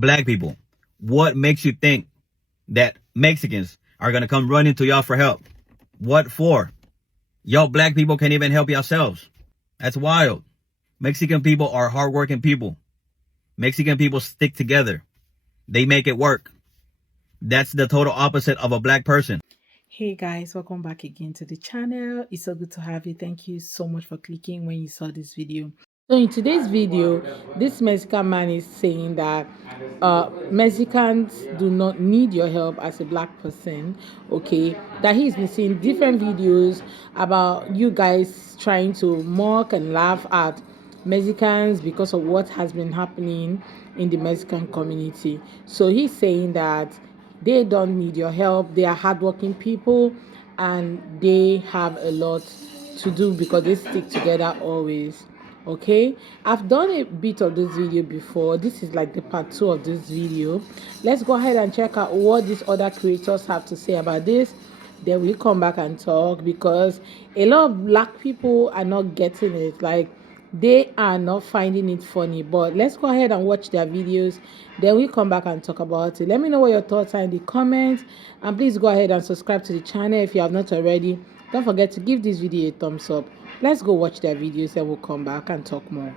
black people. What makes you think that Mexicans are going to come running to y'all for help? What for? Y'all black people can't even help yourselves. That's wild. Mexican people are hardworking people. Mexican people stick together. They make it work. That's the total opposite of a black person. Hey guys, welcome back again to the channel. It's so good to have you. Thank you so much for clicking when you saw this video. So in today's video, this Mexican man is saying that Mexicans do not need your help as a black person, okay? That he's been seeing different videos about you guys trying to mock and laugh at Mexicans because of what has been happening in the Mexican community. So he's saying that they don't need your help. They are hardworking people and they have a lot to do because they stick together always. Okay, I've done a bit of this video before. This is like the part 2 of this video. Let's go ahead and check out what these other creators have to say about this. Then we come back and talk, because a lot of black people are not getting it. Like, they are not finding it funny. But let's go ahead and watch their videos, then we come back and talk about it. Let me know what your thoughts are in the comments, and please go ahead and subscribe to the channel if you have not already. Don't forget to give this video a thumbs up. Let's go watch their videos and we'll come back and talk more.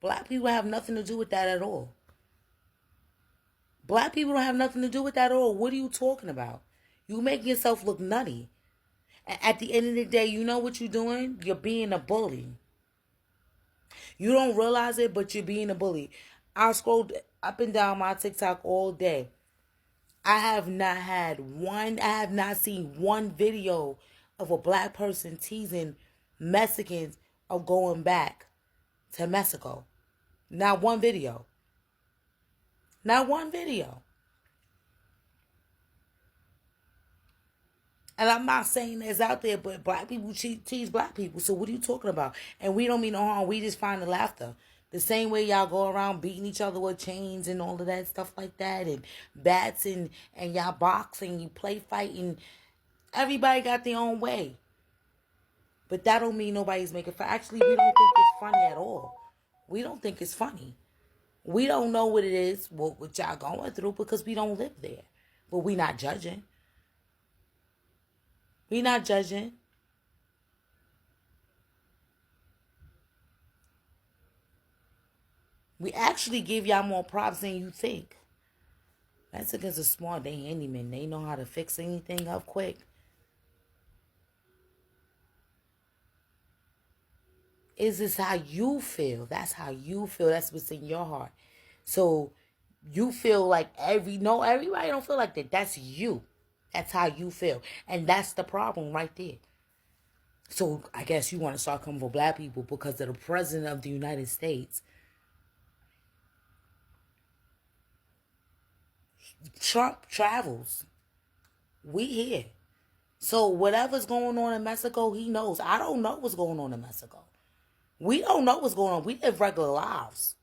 Black people have nothing to do with that at all. Black people don't have nothing to do with that at all. What are you talking about? You making yourself look nutty. At the end of the day, you know what you're doing? You're being a bully. You don't realize it, but you're being a bully. I scrolled up and down my TikTok all day. I have not seen one video of a black person teasing Mexicans of going back to Mexico. Not one video. Not one video. And I'm not saying that's out there, but black people tease black people. So what are you talking about? And we don't mean no harm. We just find the laughter. The same way y'all go around beating each other with chains and all of that stuff like that, and bats, and y'all boxing, you play fighting. Everybody got their own way. But that don't mean nobody's making fun. Actually, we don't think it's funny at all. We don't think it's funny. We don't know what it is, what y'all going through, because we don't live there. But we not judging. We not judging. We actually give y'all more props than you think. Mexicans are smart. They handymen. They know how to fix anything up quick. Is this how you feel? That's how you feel. That's what's in your heart. So you feel like everybody don't feel like that. That's you. That's how you feel. And that's the problem right there. So I guess you want to start coming for black people because of the president of the United States. Trump travels. We here. So whatever's going on in Mexico, he knows. I don't know what's going on in Mexico. We don't know what's going on. We live regular lives.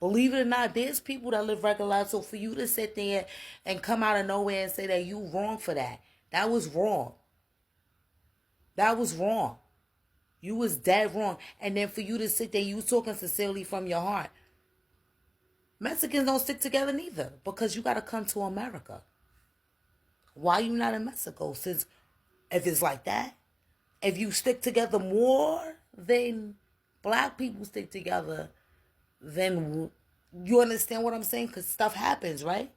Believe it or not, there's people that live regular lives. So for you to sit there and come out of nowhere and say that you wrong for that, that was wrong. That was wrong. You was dead wrong. And then for you to sit there, you talking sincerely from your heart. Mexicans don't stick together neither, because you got to come to America. Why you not in Mexico? Since if it's like that, if you stick together more than black people stick together, then you understand what I'm saying? Because stuff happens, right?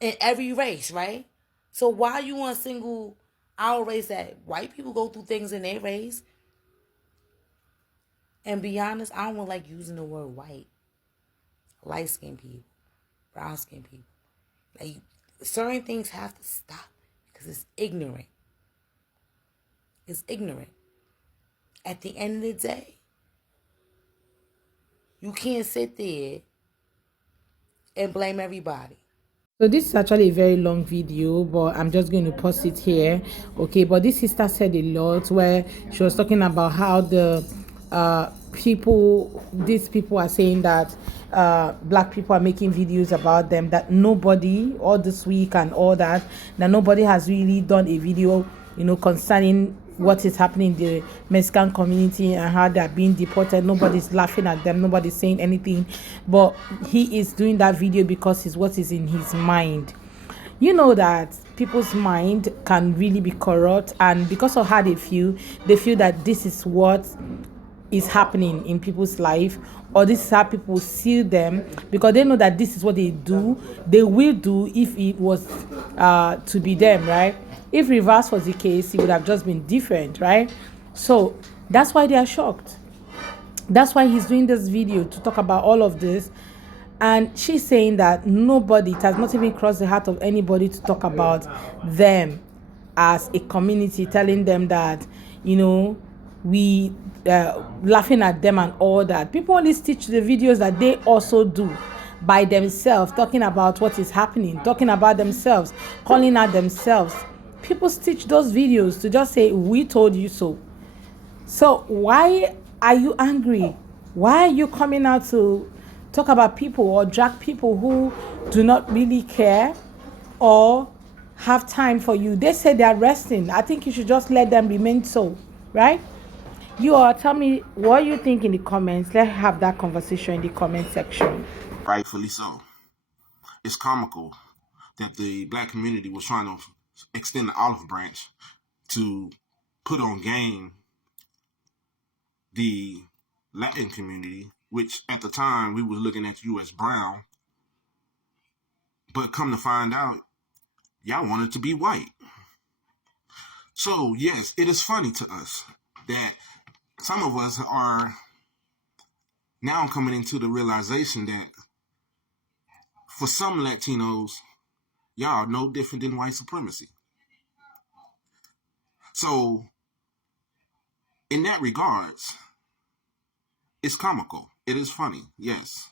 In every race, right? So why you want to single our race that white people go through things in their race? And be honest, I don't like using the word white. Light-skinned people, brown-skinned people. Like, certain things have to stop because it's ignorant. It's ignorant. At the end of the day, you can't sit there and blame everybody. So this is actually a very long video, but I'm just going to post it here. Okay, but this sister said a lot, where she was talking about how the these people are saying that black people are making videos about them, that nobody, all this week and all that nobody has really done a video, concerning what is happening in the Mexican community and how they're being deported. Nobody's laughing at them, nobody's saying anything, but he is doing that video because it's what is in his mind. You know that people's mind can really be corrupt, and because of how they feel that this is what is happening in people's life, or this is how people see them, because they know that this is what they will do if it was to be them, right? If reverse was the case, it would have just been different, right? So that's why they are shocked. That's why he's doing this video, to talk about all of this. And she's saying that nobody, it has not even crossed the heart of anybody to talk about them as a community, telling them that, we laughing at them and all that. People only stitch the videos that they also do by themselves, talking about what is happening, talking about themselves, calling out themselves. People stitch those videos to just say, we told you so. So why are you angry? Why are you coming out to talk about people or drag people who do not really care or have time for you? They say they're resting. I think you should just let them remain so, right? You all tell me what you think in the comments. Let's have that conversation in the comment section. Rightfully so. It's comical that the black community was trying to extend the olive branch to put on game the Latin community, which at the time we were looking at you as brown, but come to find out, y'all wanted to be white. So yes, it is funny to us that some of us are now coming into the realization that for some Latinos, y'all are no different than white supremacy. So in that regards, it's comical. It is funny, yes.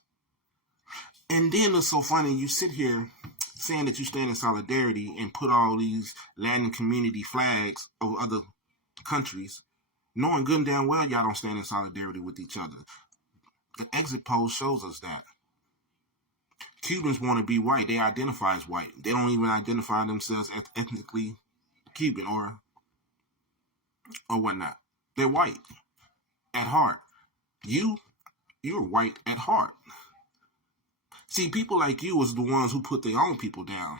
And then it's so funny, you sit here saying that you stand in solidarity and put all these Latin community flags of other countries, knowing good and damn well y'all don't stand in solidarity with each other. The exit poll shows us that. Cubans want to be white. They identify as white. They don't even identify themselves as ethnically Cuban or whatnot. They're white at heart. You're white at heart. See, people like you is the ones who put their own people down.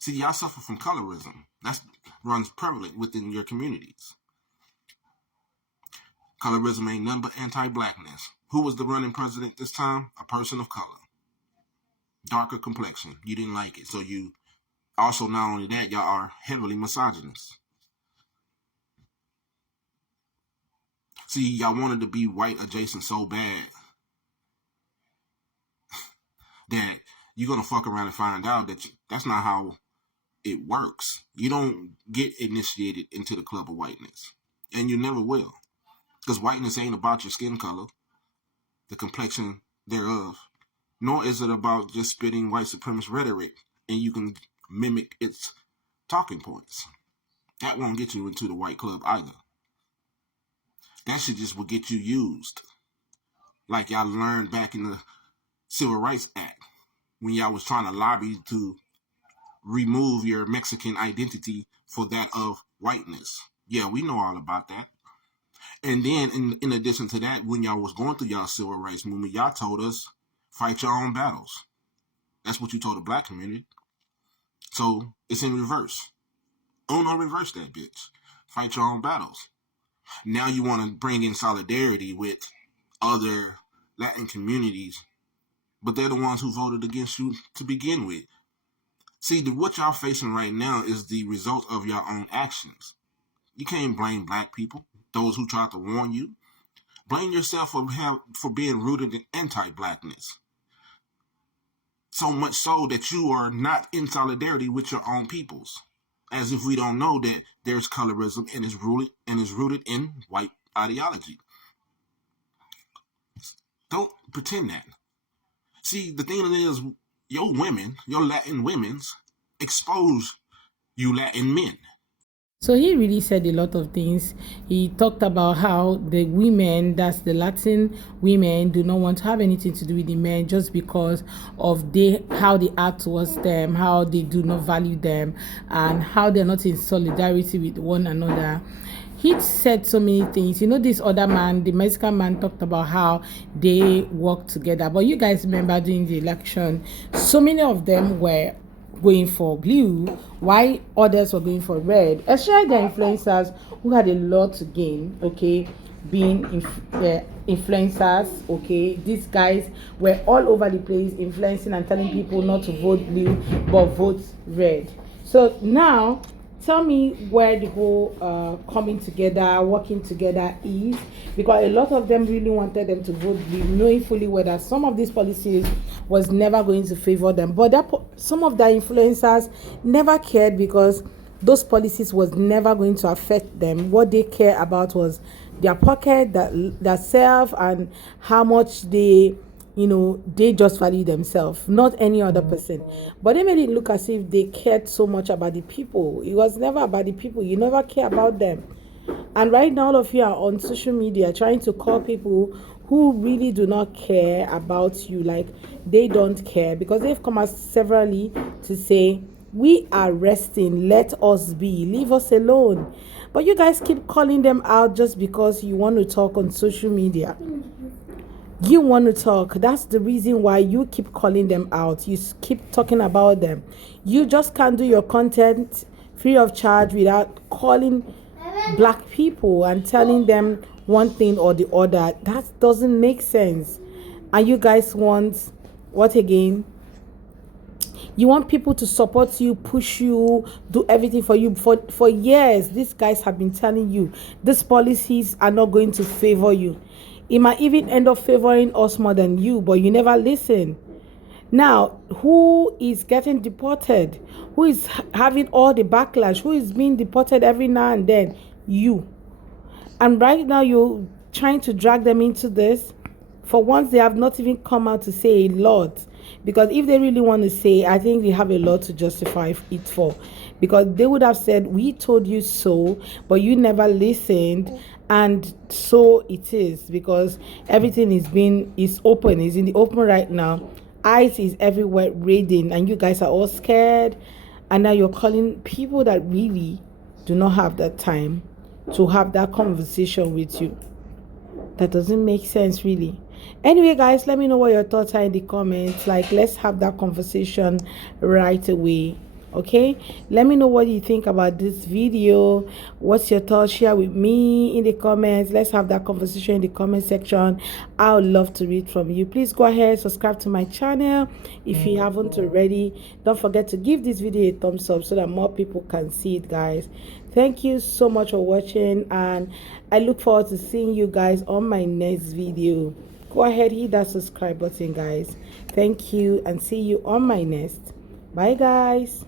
See, y'all suffer from colorism. That runs prevalent within your communities. Colorism ain't nothing but anti-blackness. Who was the running president this time? A person of color. Darker complexion. You didn't like it. So you also, not only that, y'all are heavily misogynist. See, y'all wanted to be white adjacent so bad that you're going to fuck around and find out that that's not how it works. You don't get initiated into the club of whiteness. And you never will. Because whiteness ain't about your skin color, the complexion thereof. Nor is it about just spitting white supremacist rhetoric and you can mimic its talking points. That won't get you into the white club either. That shit just will get you used. Like y'all learned back in the Civil Rights Act when y'all was trying to lobby to remove your Mexican identity for that of whiteness. Yeah, we know all about that. And then in addition to that, when y'all was going through y'all civil rights movement, y'all told us, fight your own battles. That's what you told the black community. So it's in reverse. Oh no, reverse that bitch. Fight your own battles. Now you want to bring in solidarity with other Latin communities, but they're the ones who voted against you to begin with. See, what y'all facing right now is the result of your own actions. You can't blame black people, those who tried to warn you. Blame yourself for being rooted in anti-blackness. So much so that you are not in solidarity with your own peoples. As if we don't know that there's colorism and is rooted in white ideology. Don't pretend that. See, the thing is, your women, your Latin women's, expose you Latin men. So he really said a lot of things. He talked about how the women, that's the Latin women, do not want to have anything to do with the men just because of how they act towards them, how they do not value them, and how they're not in solidarity with one another. He said so many things. You know, this other man, the Mexican man, talked about how they work together. But you guys remember during the election, so many of them were going for blue, while others were going for red, especially the influencers who had a lot to gain, okay, being influencers, okay. These guys were all over the place influencing and telling people not to vote blue but vote red. So now tell me where the whole coming together, working together is, because a lot of them really wanted them to vote blue, knowing fully well that some of these policies was never going to favor them. But some of the influencers never cared, because those policies was never going to affect them. What they care about was their pocket, that self, and how much they just value themselves, not any other person. But they made it look as if they cared so much about the people. It was never about the people. You never care about them. And right now, all of you are on social media trying to call people who really do not care about you, like they don't care, because they've come out severally to say, we are resting, let us be, leave us alone. But you guys keep calling them out just because you want to talk on social media. You want to talk. That's the reason why you keep calling them out. You keep talking about them. You just can't do your content free of charge without calling black people and telling them one thing or the other. That doesn't make sense. And you guys want what again? You want people to support you, push you, do everything for you. For years, these guys have been telling you these policies are not going to favor you. It might even end up favoring us more than you, but you never listen. Now, who is getting deported? Who is having all the backlash? Who is being deported every now and then? You. And right now, you're trying to drag them into this. For once, they have not even come out to say a lot. Because if they really want to say, I think they have a lot to justify it for. Because they would have said, we told you so, but you never listened. And so it is, because everything is open, is in the open right now. ICE is everywhere raiding, and you guys are all scared. And now you're calling people that really do not have that time to have that conversation with you. That doesn't make sense, really. Anyway, guys, let me know what your thoughts are in the comments. Like, let's have that conversation right away. Okay, let me know what you think about this video. What's your thoughts? Share with me in the comments. Let's have that conversation in the comment section. I would love to read from you. Please go ahead, subscribe to my channel if you haven't already. Don't forget to give this video a thumbs up so that more people can see it, guys. Thank you so much for watching, and I look forward to seeing you guys on my next video. Go ahead, hit that subscribe button, guys. Thank you, and see you on my next. Bye, guys.